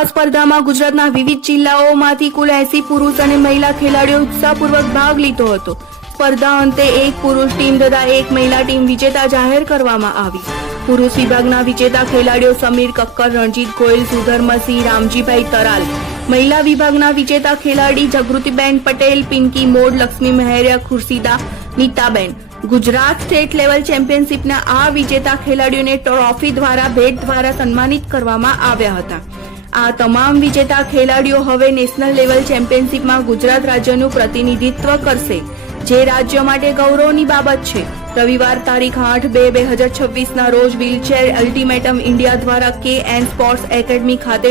આ સ્પર્ધામાં ગુજરાતના વિવિધ જિલ્લાઓમાંથી કુલ 80 પુરુષ અને મહિલા ખેલાડીઓ ઉત્સાહપૂર્વક ભાગ લીધો હતો। સ્પર્ધા અંતે એક પુરુષ ટીમ તથા એક મહિલા ટીમ વિજેતા જાહેર કરવામાં આવી। પુરુષ વિભાગના વિજેતા ખેલાડીઓ સમીર કક્કર, રણજીત ગોયલ, સુધર્મસિંહ, રામજીભાઈ તરાલ। મહિલા વિભાગના વિજેતા ખેલાડી જાગૃતિબેન પટેલ, પિંકી મોડ, લક્ષ્મી મહેરિયા, ખુરશીદા, નીતાબેન। ગુજરાત સ્ટેટ લેવલ ચેમ્પિયનશિપના આ વિજેતા ખેલાડીઓને ટ્રોફી દ્વારા ભેટ દ્વારા સન્માનિત કરવામાં આવ્યા હતા। આ તમામ વિજેતા ખેલાડીઓ હવે નેશનલ લેવલ ચેમ્પિયનશિપમાં ગુજરાત રાજ્યનું પ્રતિનિધિત્વ કરશે, જે રાજ્ય માટે ગૌરવની બાબત છે। રવિવાર તારીખ 8/2/2026 રોજ વ્હીલચેર અલ્ટિમેટમ ઇન્ડિયા દ્વારા KN સ્પોર્ટ્સ એકેડમી ખાતે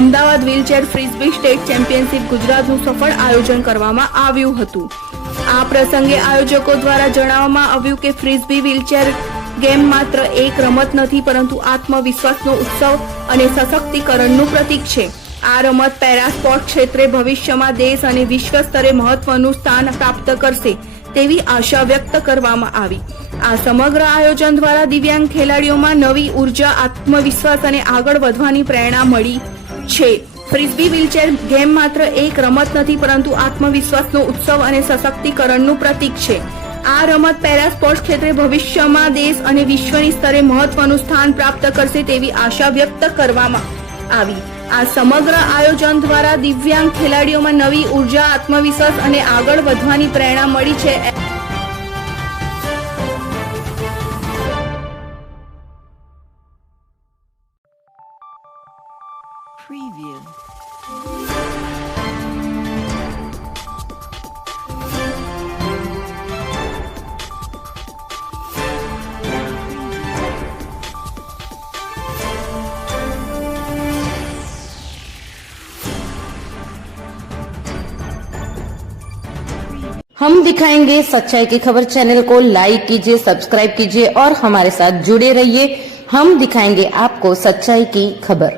Ahmedabad wheelchair Frisbee state championship ગુજરાતનું સફળ આયોજન કરવામાં આવ્યું હતું। આ પ્રસંગે આયોજકો દ્વારા જણાવવામાં આવ્યું કે ફ્રિસ્બી વ્હીલચેર ગેમ માત્ર એક રમત નથી, પરંતુ આત્મવિશ્વાસનો ઉત્સવ અને સશક્તિકરણનું પ્રતીક છે। આ રમત પેરા સ્પોર્ટ ક્ષેત્રે ભવિષ્યમાં દેશ અને વિશ્વ સ્તરે મહત્વનું સ્થાન પ્રાપ્ત કરશે તેવી આશા વ્યક્ત કરવામાં આવી। આ સમગ્ર આયોજન દ્વારા દિવ્યાંગ ખેલાડીઓમાં નવી ઉર્જા, આત્મવિશ્વાસ અને આગળ વધવાની પ્રેરણા મળી છે। ફ્રિસ્બી વ્હીલચેર ગેમ માત્ર એક રમત નથી, પરંતુ આત્મવિશ્વાસનો ઉત્સવ અને સશક્તિકરણનું પ્રતીક છે। આ રમત પેરા સ્પોર્ટ્સ ક્ષેત્રે ભવિષ્યમાં દેશ અને વિશ્વની સ્તરે મહત્વનું સ્થાન પ્રાપ્ત કરશે તેવી આશા વ્યક્ત કરવામાં આવી। આ સમગ્ર આયોજન દ્વારા દિવ્યાંગ ખેલાડીઓમાં નવી ઉર્જા, આત્મવિશ્વાસ અને આગળ વધવાની પ્રેરણા મળી છે। हम दिखाएंगे सच्चाई की खबर चैनल को लाइक कीजिए, सब्सक्राइब कीजिए और हमारे साथ जुड़े रहिए। हम दिखाएंगे आपको सच्चाई की खबर।